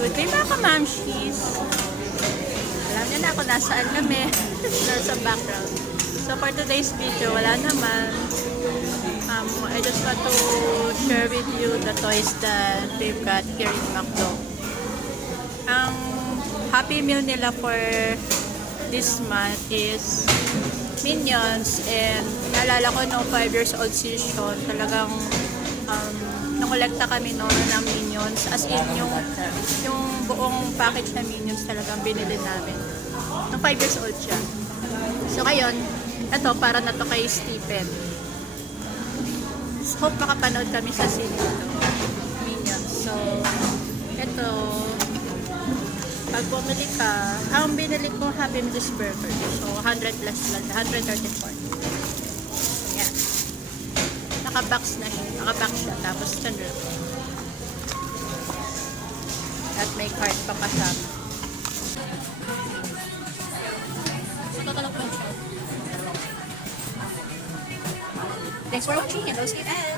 Good day mga kamamshis! Alam niyo na ako nasaan kami. Nasa background. So for today's video, wala naman. I just want to share with you the toys that we've got here in McDo. Ang Happy Meal nila for this month is Minions, and naalala ko no 5 years old si Sean, talagang nangolekta kami noon ng Minions, as in yung buong package na Minions talagang binili namin nung 5 years old siya. So ngayon, ito para na to kay Stephen. Hope makapanood kami sa scene ito, Minions. So ito, pag bumili ka, ang binili ko Happy Meals burger. So, 100 plus lang, 134. Yan. Naka-box na siya. Naka-box siya. Tapos, standard. At may card pa kasama. So, total of 1 shot. Thanks for watching. Hello, Steve.